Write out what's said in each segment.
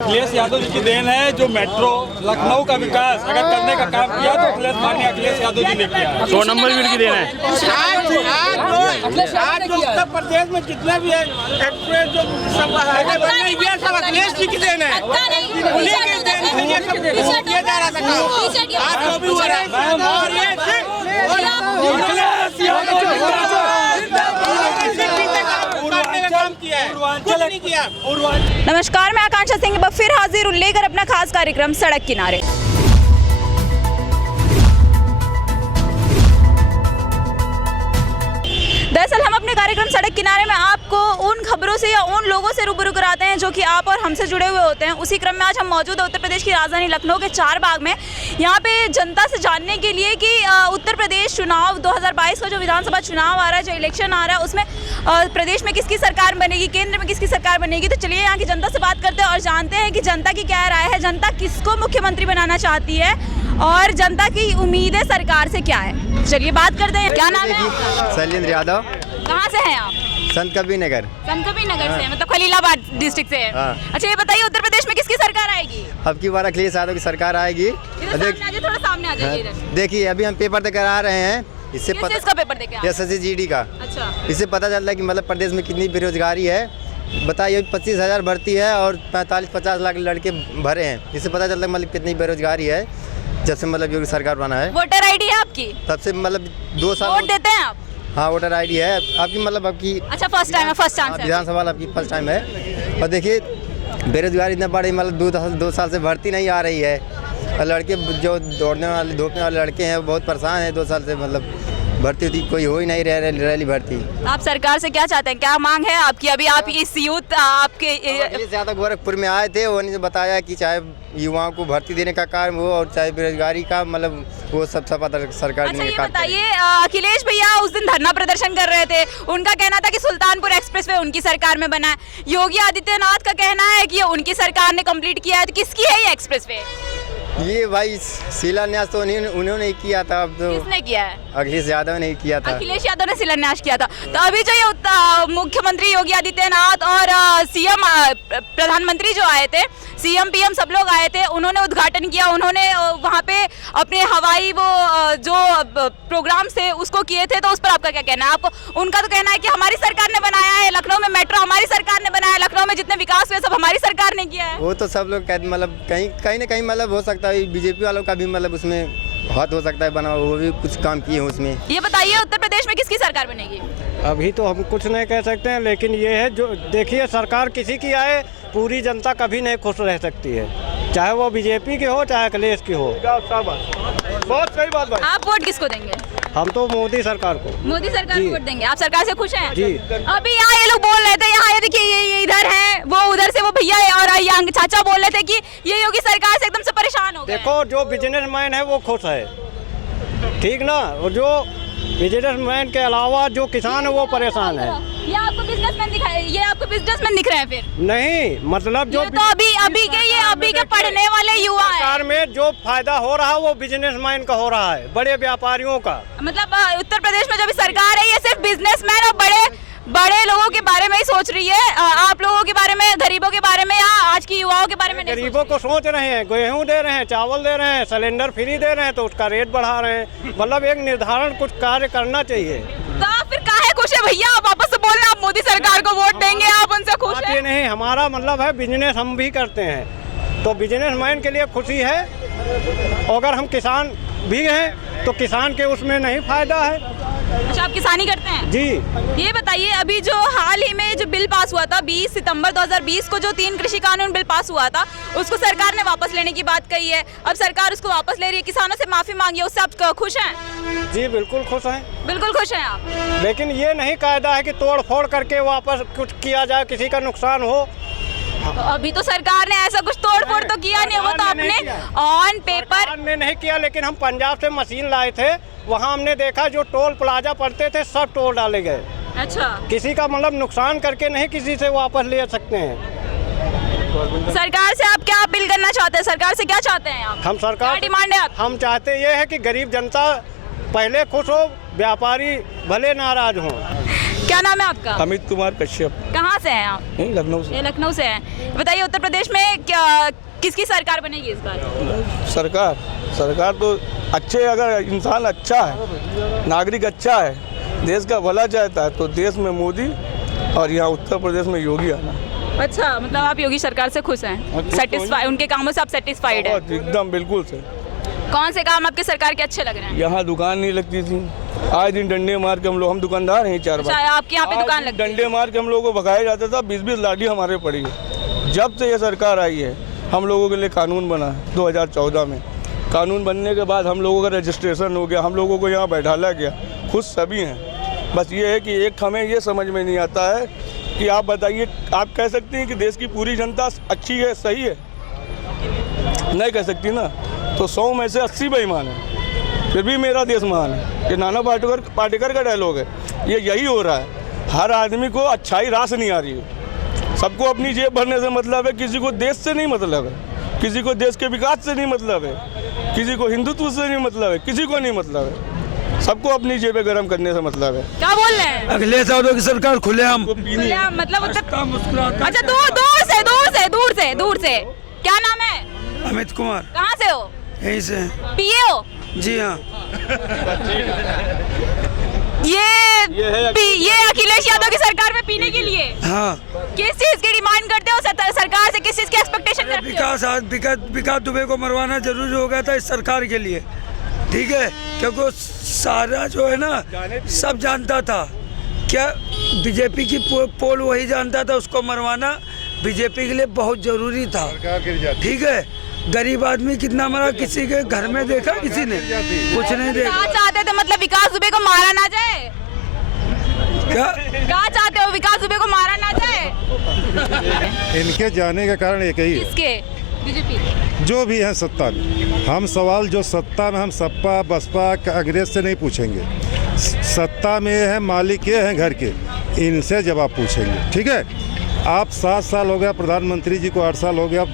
अखिलेश यादव जी की देन है जो मेट्रो लखनऊ का विकास अगर करने का काम किया तो अखिलेश यादव जी ने किया। 100 नंबर भी उनकी देन है। आज जो उत्तर प्रदेश में जितने भी एक्सप्रेस जो सब हाईवे बन रही है सब अखिलेश जी की देन है। उन्हीं की देन से ये सब किया जा रहा था। आज जो भी हो रहा है और ये अखिलेश यादव नमस्कार, मैं आकांक्षा सिंह फिर हाजिर हूं लेकर अपना खास कार्यक्रम सड़क किनारे। दरअसल हम अपने कार्यक्रम सड़क किनारे में आपको उन खबरों से या उन लोगों से रूबरू कराते हैं जो कि आप और हमसे जुड़े हुए होते हैं। उसी क्रम में आज हम मौजूद हैं उत्तर प्रदेश की राजधानी लखनऊ के चारबाग में। यहाँ पे जनता से जानने के लिए कि उत्तर प्रदेश चुनाव 2022 का जो विधानसभा चुनाव आ रहा है, जो इलेक्शन आ रहा है, उसमें प्रदेश में किसकी सरकार बनेगी, केंद्र में किसकी सरकार बनेगी। तो चलिए यहाँ की जनता से बात करते हैं और जानते हैं कि जनता की क्या राय है, जनता किसको मुख्यमंत्री बनाना चाहती है और जनता की उम्मीदें सरकार से क्या है। चलिए बात करते हैं। क्या नाम है? शैलेंद्र यादव। कहाँ से हैं आप? संत कबीर नगर। संत कबीर नगर से, मतलब खलीलाबाद डिस्ट्रिक्ट से है। अच्छा, ये बताइए उत्तर प्रदेश में किसकी सरकार आएगी? अब की बार अखिलेश यादव की सरकार आएगी। थोड़ा सामने आ जाइए इधर। देखिए, अभी हम पेपर देकर आ रहे हैं, इससे इसका पेपर देके SSC GD का। अच्छा, इससे पता चलता है कि मतलब प्रदेश में कितनी बेरोजगारी है। बताइए, 25,000 भर्ती है और 45-50 लाख लड़के भरे हैं। इससे पता चलता है मतलब कितनी बेरोजगारी है जब से मतलब योगी सरकार बना है। वोटर ID है आपकी? तब से मतलब 2 साल वोट देते हैं आप? हाँ, वोटर ID है आपकी। मतलब आपकी अच्छा, फर्स्ट टाइम है, फर्स्ट चांस है। विधानसभा आपकी फर्स्ट टाइम है। और देखिए, बेरोजगारी इतना बढ़ी, मतलब 2 साल से भर्ती नहीं आ रही है। और लड़के जो दौड़ने वाले धोपने वाले लड़के हैं वो बहुत परेशान हैं। 2 साल से मतलब भर्ती होती कोई हो ही नहीं रही भर्ती। आप सरकार से क्या चाहते हैं, क्या मांग है आपकी? अभी आप इस यूथ आपके अखिलेश यादव गोरखपुर में आए थे, उन्होंने बताया कि चाहे युवाओं को भर्ती देने का कार्य हो और चाहे बेरोजगारी का, मतलब वो सब सरकार अच्छा, ने ये बताइए, अखिलेश भैया उस दिन धरना प्रदर्शन कर रहे थे, उनका कहना था कि सुल्तानपुर एक्सप्रेसवे उनकी सरकार में बना है। योगी आदित्यनाथ का कहना है कि उनकी सरकार ने कंप्लीट किया है। तो किसकी है ये एक्सप्रेसवे? ये भाई शिलान्यास तो उन्होंने किया था। अब तो किसने किया है? अखिलेश यादव ने किया था। अखिलेश यादव ने शिलान्यास किया था। तो अभी जो ये मुख्यमंत्री योगी आदित्यनाथ और CM प्रधानमंत्री जो आए थे, CM PM सब लोग आए थे, उन्होंने उद्घाटन किया। उन्होंने वहाँ पे अपने हवाई वो जो प्रोग्राम थे उसको किए थे। तो उस पर आपका क्या कहना है? आपको उनका तो कहना है कि हमारी सरकार ने बनाया है, लखनऊ में मेट्रो हमारी सरकार ने बनाया है, लखनऊ में जितने विकास हुए सब हमारी सरकार ने किया है। वो तो सब लोग कहते, मतलब कहीं ना कहीं मतलब हो सकता है बीजेपी वालों का भी मतलब उसमें हाथ हो सकता है बना, वो भी कुछ काम किए हैं उसमें। ये बताइए उत्तर प्रदेश में किसकी सरकार बनेगी? अभी तो हम कुछ नहीं कह सकते हैं, लेकिन ये है जो देखिए, सरकार किसी की आए पूरी जनता कभी नहीं खुश रह सकती है, चाहे वो बीजेपी की हो चाहे अखिलेश की हो। बहुत सही बात भाई। आप वोट किसको देंगे? हम तो मोदी सरकार को। मोदी सरकार को वोट देंगे। आप सरकार से खुश हैं? जी। अभी यहाँ ये लोग बोल रहे थे, यहाँ ये देखिए, ये इधर है, वो उधर से वो भैया और ये चाचा बोल रहे थे कि ये योगी सरकार से एकदम से परेशान हो गए। देखो, जो बिजनेसमैन है वो खुश है, ठीक ना, और जो बिजनेसमैन के अलावा जो किसान है वो परेशान है। ये आपको बिजनेसमैन दिखाए, ये आपको बिजनेसमैन दिख रहे हैं फिर? नहीं, मतलब जो तो अभी के पढ़ने वाले युवा है। सरकार में जो फायदा हो रहा है वो बिजनेसमैन का हो रहा है, बड़े व्यापारियों का। मतलब उत्तर प्रदेश में जो भी सरकार है ये सिर्फ बिजनेसमैन और बड़े लोगों के बारे में ही सोच रही है। आप लोगों के बारे में, गरीबों के बारे में या आज की युवाओं के बारे में नहीं? गरीबों को सोच रहे हैं, गेहूं दे रहे हैं, चावल दे रहे हैं, सिलेंडर फ्री दे रहे हैं तो उसका रेट बढ़ा रहे हैं। मतलब एक निर्धारण कुछ कार्य करना चाहिए। तो आप फिर काहे खुश है भैया? आप वापस से बोल रहे हैं आप मोदी सरकार को वोट देंगे, आप उनसे खुश हैं? ये नहीं, हमारा मतलब है बिजनेस हम भी करते हैं, तो बिजनेसमैन के लिए खुशी है। अगर हम किसान भी हैं तो किसान के उसमें नहीं फायदा है। अच्छा, आप किसानी करते हैं? जी। ये बताइए, अभी जो हाल ही में जो बिल पास हुआ था 20 सितंबर 2020 को, जो 3 कृषि कानून बिल पास हुआ था, उसको सरकार ने वापस लेने की बात कही है। अब सरकार उसको वापस ले रही है, किसानों से माफी मांगी है, उससे आप खुश हैं? जी बिल्कुल खुश हैं। बिल्कुल खुश हैं आप? लेकिन ये नहीं कायदा है कि तोड़ फोड़ करके वापस कुछ किया जाए, किसी का नुकसान हो। तो अभी तो सरकार ने ऐसा कुछ तोड़ फोड़ तो किया नहीं, वो तो अपने ऑन पेपर ने नहीं किया। लेकिन हम पंजाब से मशीन लाए थे, वहाँ हमने देखा जो टोल प्लाजा पड़ते थे सब टोल डाले गए। अच्छा, किसी का मतलब नुकसान करके नहीं किसी से वापस ले सकते हैं। सरकार से आप क्या अपील करना चाहते हैं? सरकार से क्या चाहते हैं आप? हम सरकार क्या डिमांड है आप? हम चाहते ये है कि गरीब जनता पहले खुश हो, व्यापारी भले नाराज हों। क्या नाम है आपका? अमित कुमार कश्यप, कहाँ से हैं आप? यहीं लखनऊ से। ये लखनऊ से हैं। बताइए उत्तर प्रदेश में क्या किसकी सरकार बनेगी इस बार? सरकार तो अच्छे, अगर इंसान अच्छा है, नागरिक अच्छा है, देश का भला चाहता है तो देश में मोदी और यहाँ उत्तर प्रदेश में योगी आना। अच्छा, मतलब आप योगी सरकार से खुश हैं, सेटिस्फाई, उनके कामों से आप सेटिस्फाइड हैं? बहुत, एकदम बिल्कुल से। कौन से काम आपके सरकार के अच्छे लग रहे हैं? यहाँ दुकान नहीं लगती थी, आज दिन डंडे मार के हम दुकानदार हैं 4 बार। अच्छा, आपके यहाँ पे दुकान लगती है? डंडे मार के हम लोगों को भगाया जाता था, 20-20 लाठी हमारे पड़ी है। जब से ये सरकार आई है हम लोगों के लिए कानून बना 2014 में। कानून बनने के बाद हम लोगों का रजिस्ट्रेशन हो गया, हम लोगों को यहाँ बैठाला गया, खुश सभी हैं। बस ये है कि एक हमें ये समझ में नहीं आता है कि आप बताइए, आप कह सकते हैं कि देश की पूरी जनता अच्छी है, सही है? नहीं कह सकती ना। तो 100 में से 80 बेईमान है, फिर भी मेरा देश महान है। ये नाना पाटेकर का डायलॉग है, ये यही हो रहा है। हर आदमी को अच्छाई रास नहीं आ रही है, सबको अपनी जेब भरने से मतलब है, किसी को देश से नहीं मतलब है, किसी को देश के विकास से नहीं मतलब है, किसी को हिंदुत्व से नहीं मतलब है, किसी को नहीं मतलब है, सबको अपनी जेबें गर्म करने से मतलब है। क्या बोल रहे हैं? अखिलेश यादव की सरकार खुलेआम। मतलब अच्छा, दूर से क्या नाम है? अमित कुमार। कहाँ से हो? यहीं से। पीए हो? जी हाँ। ये अखिलेश यादव की सरकार में पीने के लिए? हाँ। किस चीज की डिमांड करते हो सरकार से? किस चीज की एक्सपेक्टेशन करते हो? विकास दुबे को मरवाना जरूरी हो गया था इस सरकार के लिए, ठीक है, क्योंकि सारा जो है ना सब जानता था, क्या बीजेपी की पोल वही जानता था, उसको मरवाना बीजेपी के लिए बहुत जरूरी था, ठीक है। गरीब आदमी कितना मरा, किसी के घर में देखा किसी ने? कुछ नहीं देखा। क्या चाहते थे, मतलब विकास दुबे को मारा ना जाए? क्या चाहते हो, विकास दुबे को मारा ना जाए? इनके जाने का कारण एक ही है, किसके? बीजेपी जो भी है सत्ता में। हम सवाल जो सत्ता में, हम सपा बसपा कांग्रेस से नहीं पूछेंगे, सत्ता में है मालिक ये हैं घर के, इनसे जवाब पूछेंगे, ठीक है। आप 7 साल हो गया प्रधानमंत्री जी को, 8 साल हो गया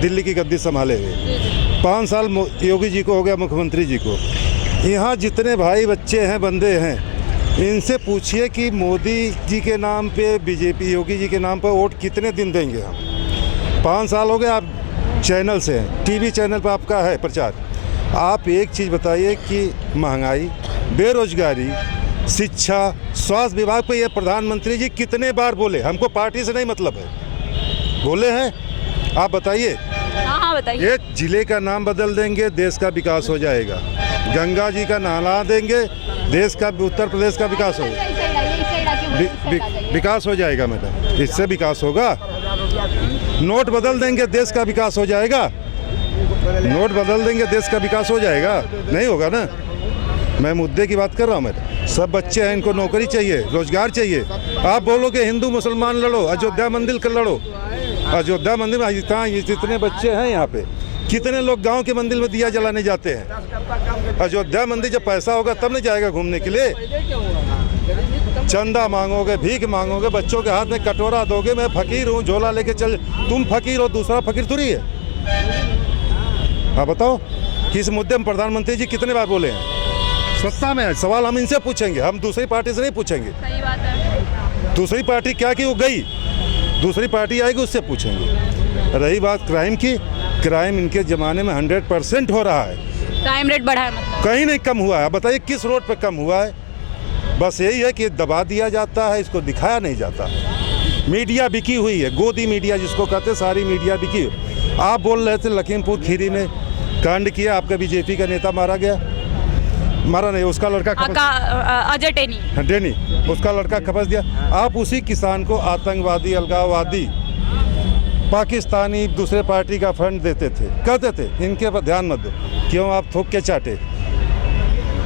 दिल्ली की गद्दी संभाले हुए, 5 साल योगी जी को हो गया मुख्यमंत्री जी को। यहाँ जितने भाई बच्चे हैं, बंदे हैं, इनसे पूछिए कि मोदी जी के नाम पे, बीजेपी योगी जी के नाम पर वोट कितने दिन देंगे हम। 5 साल हो गए आप चैनल से हैं, टीवी चैनल पर आपका है प्रचार। आप एक चीज़ बताइए कि महंगाई, बेरोजगारी, शिक्षा, स्वास्थ्य विभाग पे ये प्रधानमंत्री जी कितने बार बोले? हमको पार्टी से नहीं मतलब है, बोले हैं? आप बताइए। हाँ बताइए। एक जिले का नाम बदल देंगे, देश का विकास हो जाएगा। गंगा जी का नहला देंगे, देश का, उत्तर प्रदेश का विकास होगा, विकास हो जाएगा मैडम, इससे विकास होगा। नोट बदल देंगे, देश का विकास हो जाएगा। नोट बदल देंगे, देश का विकास हो जाएगा? नहीं होगा ना। मैं मुद्दे की बात कर रहा हूँ मैडम। सब बच्चे हैं, इनको नौकरी चाहिए, रोजगार चाहिए। आप बोलो कि हिंदू मुसलमान लड़ो, अयोध्या मंदिर कर लड़ो। अयोध्या मंदिर में जितने बच्चे हैं यहाँ पे, कितने लोग गांव के मंदिर में दिया जलाने जाते हैं? अयोध्या मंदिर जब पैसा होगा तब नहीं जाएगा घूमने के लिए। चंदा मांगोगे, भीख मांगोगे, बच्चों के हाथ में कटोरा दोगे, मैं फकीर हूँ झोला लेके चल, तुम फकीर हो, दूसरा फकीर थोड़ी है। आप बताओ किस मुद्दे में प्रधानमंत्री जी कितने बार बोले हैं? सत्ता में है, सवाल हम इनसे पूछेंगे, हम दूसरी पार्टी से नहीं पूछेंगे। सही बात है। दूसरी पार्टी क्या की, वो गई, दूसरी पार्टी आएगी उससे पूछेंगे। रही बात क्राइम की, क्राइम इनके ज़माने में 100% हो रहा है। क्राइम रेट बढ़ा है, मतलब कहीं नहीं कम हुआ है। बताइए किस रोड पे कम हुआ है? बस यही है कि दबा दिया जाता है, इसको दिखाया नहीं जाता। मीडिया बिकी हुई है, गोदी मीडिया जिसको कहते हैं, सारी मीडिया बिकी हुई। आप बोल रहे थे लखीमपुर खीरी में कांड किया, आपका बीजेपी का नेता मारा गया, मारा नहीं, उसका लड़का अजय डेनी, उसका लड़का खपस दिया। आप उसी किसान को आतंकवादी, अलगाववादी, पाकिस्तानी, दूसरे पार्टी का फंड देते थे, कहते थे। इनके पर ध्यान मत दो। क्यों आप थोक के चाटे?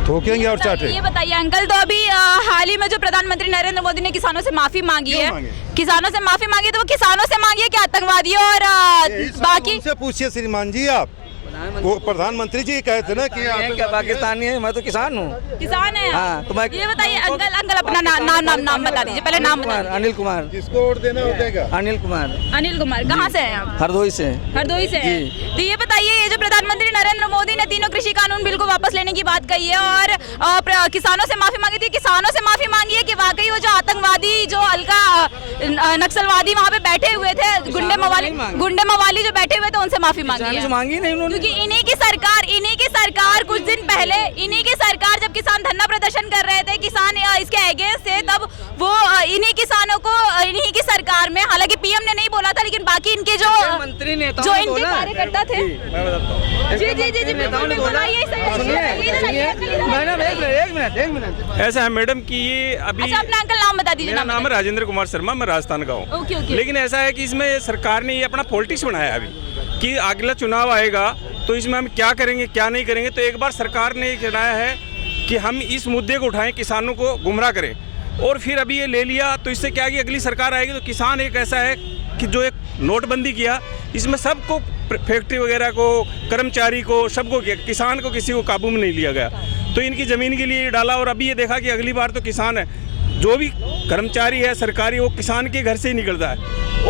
थोकेंगे और चाटे। ये बताइए अंकल, तो अभी हाल ही में जो प्रधानमंत्री नरेंद्र मोदी ने किसानों से माफी मांगी है, किसानों से माफी मांगी, तो वो किसानों से मांगी है कि आतंकवादियों और बाकी से पूछिए श्रीमान जी। आप वो प्रधानमंत्री जी कहे थे ना कि क्या पाकिस्तानी है? मैं तो किसान हूँ। किसान है? हाँ, तो मैं ये बताइए अंकल अपना नाम बता दीजिए, पहले नाम बता दीजिए। अनिल कुमार। जिसको वोट देना हो देगा। अनिल कुमार। अनिल कुमार कहाँ से हैं आप? हरदोई से। हरदोई से हैं। तो ये बताइए, ये जो प्रधानमंत्री प्रधानमंत्री नरेंद्र मोदी ने तीनों कृषि कानून बिल को वापस लेने की बात कही है और किसानों से माफी मांगी थी। किसानों से माफी मांगी है कि वाकई वो जो आतंकवादी, जो हल्का नक्सलवादी वहाँ पे बैठे हुए थे, गुंडे मवाली जो बैठे हुए थे, उनसे माफी मांगी है। मांगी नहीं उन्होंने, क्योंकि इन्हीं की सरकार कुछ दिन पहले, इन्हीं की सरकार जब किसान धरना प्रदर्शन कर रहे थे, किसान इसके अगेंस्ट थे, तब वो इन्हीं किसानों को, इन्हीं की सरकार में, हालांकि पीएम ने नहीं बोला था, लेकिन बाकी इनके जो मंत्री नेता जो इनके कार्यकर्ता थे, जी नेताओं ने बोला। एक मिनट ऐसा है मैडम कि ये अभी अच्छा, अपना अंकल नाम बता दीजिए। मेरा नाम है राजेंद्र कुमार शर्मा, मैं राजस्थान का हूँ। ओके। लेकिन ऐसा है कि इसमें सरकार ने ये अपना पॉलिटिक्स बनाया अभी कि अगला चुनाव आएगा तो इसमें हम क्या करेंगे क्या नहीं करेंगे। तो एक बार सरकार ने कहना है कि हम इस मुद्दे को उठाएं, किसानों को गुमराह करें, और फिर अभी ये ले लिया तो इससे क्या कि अगली सरकार आएगी तो किसान एक ऐसा है कि जो एक नोटबंदी किया, इसमें सबको, फैक्ट्री वगैरह को, कर्मचारी को, सबको किया, किसान को किसी को काबू में नहीं लिया गया। तो इनकी ज़मीन के लिए डाला और अभी ये देखा कि अगली बार तो किसान है, जो भी कर्मचारी है सरकारी, वो किसान के घर से ही निकलता है,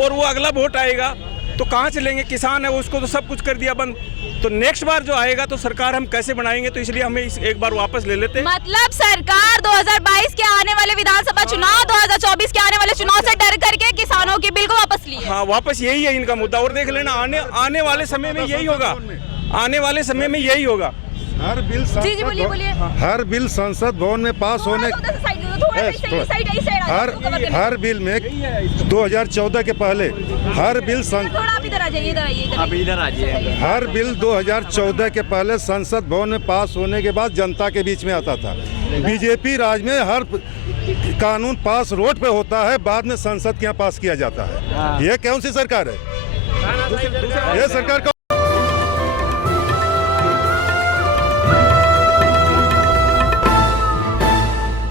और वो अगला वोट आएगा तो कहाँ चलेंगे, किसान है उसको तो सब कुछ कर दिया बंद। तो नेक्स्ट बार जो आएगा तो सरकार हम कैसे बनाएंगे, तो इसलिए हमें एक बार वापस ले लेते हैं। मतलब सरकार 2022 के आने वाले विधानसभा चुनाव, 2024 के आने वाले चुनाव से डर करके किसानों के बिल को वापस लिए। हाँ, वापस यही है इनका मुद्दा, और देख लेना आने वाले समय में यही होगा, आने वाले समय में यही होगा। हर बिल हर बिल संसद भवन में पास होने, हर बिल में 2014 के पहले हर बिल हर बिल 2014 के पहले संसद भवन में पास होने के बाद जनता के बीच में आता था। बीजेपी राज में हर कानून पास रोड पे होता है, बाद में संसद के यहाँ पास किया जाता है। ये कौन सी सरकार है? ये सरकार